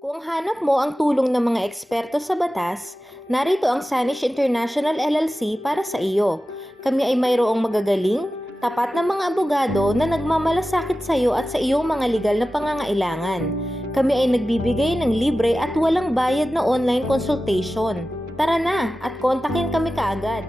Kung hanap mo ang tulong ng mga eksperto sa batas, narito ang Sanish International LLC para sa iyo. Kami ay mayroong magagaling, tapat na mga abogado na nagmamalasakit sa iyo at sa iyong mga legal na pangangailangan. Kami ay nagbibigay ng libre at walang bayad na online consultation. Tara na at kontakin kami kaagad.